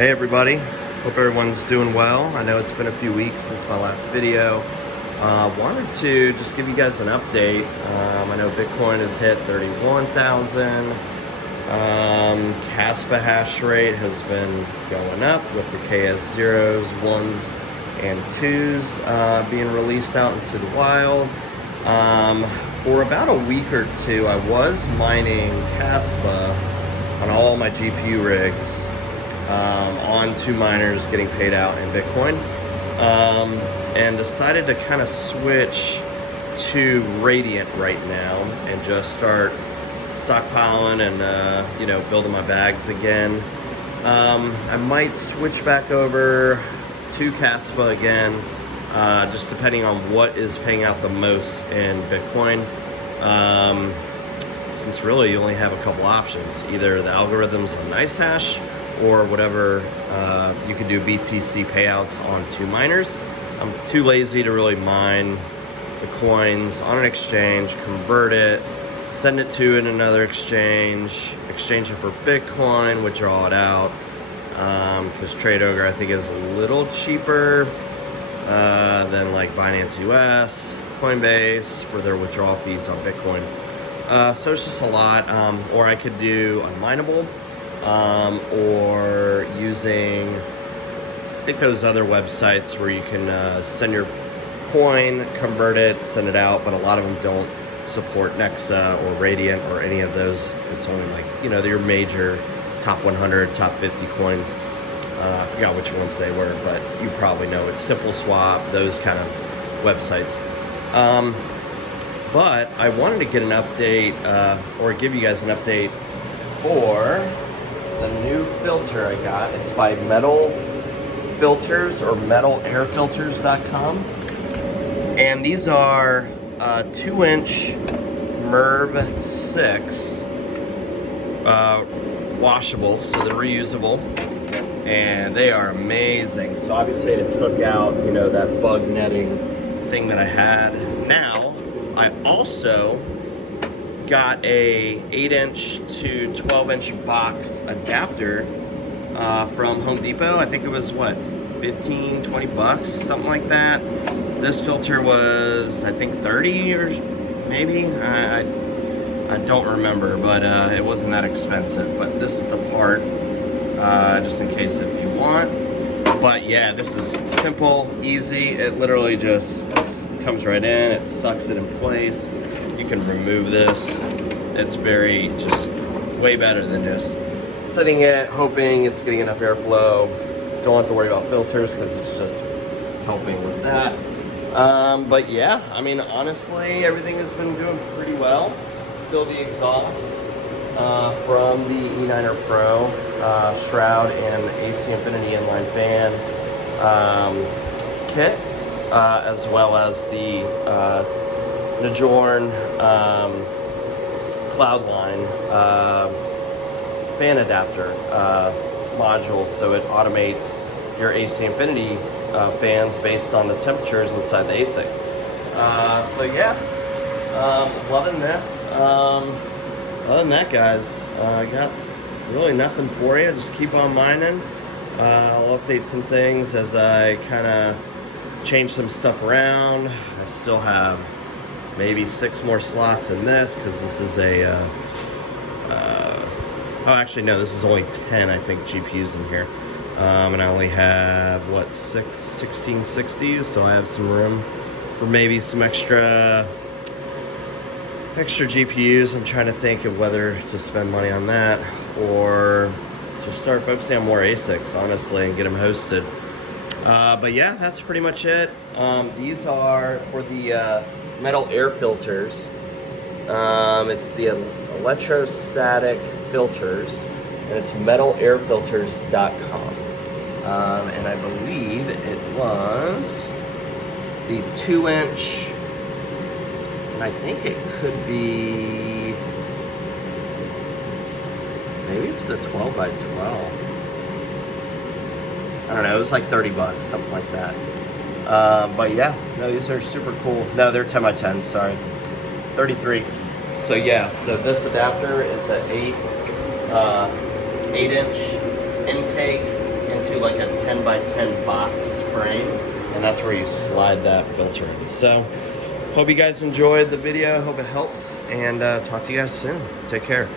Hey everybody, hope everyone's doing well. I know it's been a few weeks since my last video. Wanted to just give you guys an update. I know Bitcoin has hit 31,000. Caspa hash rate has been going up with the KS zeros, ones, and twos being released out into the wild. For about a week or two, I was mining Caspa on all my GPU rigs. On two miners getting paid out in Bitcoin, and decided to kind of switch to Radiant right now and just start stockpiling and building my bags again. I might switch back over to Caspa again, just depending on what is paying out the most in Bitcoin. Since really you only have a couple options, either the algorithms on NiceHash or whatever, you can do BTC payouts on two miners. I'm too lazy to really mine the coins on an exchange, convert it, send it to another exchange it for Bitcoin, withdraw it out, because Trade Ogre I think is a little cheaper than like Binance US, Coinbase for their withdrawal fees on Bitcoin. So it's just a lot, or I could do unmineable. Or using, I think those other websites where you can send your coin, convert it, send it out, but a lot of them don't support Nexa or Radiant or any of those. It's only like, your major top 100, top 50 coins. I forgot which ones they were, but you probably know it. Simple Swap, those kind of websites. But I wanted to get an update, or give you guys an update for the new filter I got. It's by Metal Filters or metalairfilters.com. And these are 2-inch MERV 6 washable, so they're reusable. And they are amazing. So obviously I took out, that bug netting thing that I had. Now, I also got a 8-inch to 12-inch box adapter from Home Depot. I think it was what, 15, 20 bucks, something like that. This filter was, I think, 30 or maybe. I don't remember, but it wasn't that expensive. But this is the part, just in case if you want. But yeah, this is simple, easy. It literally just comes right in. It sucks it in place. You can remove this. It's just way better than just sitting it, hoping it's getting enough airflow. Don't have to worry about filters because it's just helping with that. But yeah, I mean, honestly, everything has been doing pretty well. Still the exhaust from the E9er Pro, shroud and AC Infinity inline fan kit, as well as the Najorn Cloudline fan adapter module, so it automates your AC Infinity fans based on the temperatures inside the ASIC. So yeah, loving this. Other than that, guys, I got really nothing for you. Just keep on mining. I'll update some things as I kind of change some stuff around. I still have maybe 6 more slots in this because this is a oh, actually no, this is only 10 I think GPUs in here, and I only have what, 1660s, so I have some room for maybe some extra GPUs. I'm trying to think of whether to spend money on that or just start focusing on more ASICs, honestly, and get them hosted. But yeah, that's pretty much it. These are for the metal air filters. It's the electrostatic filters, and it's metalairfilters.com. And I believe it was the 2-inch, and I think it could be, maybe it's the 12 by 12. I don't know, it was like 30 bucks, something like that. But yeah, no, these are super cool. No, they're 10 by 10, sorry. 33. So yeah, so this adapter is an 8-inch intake into like a 10 by 10 box frame, and that's where you slide that filter in. So hope you guys enjoyed the video, hope it helps, and talk to you guys soon. Take care.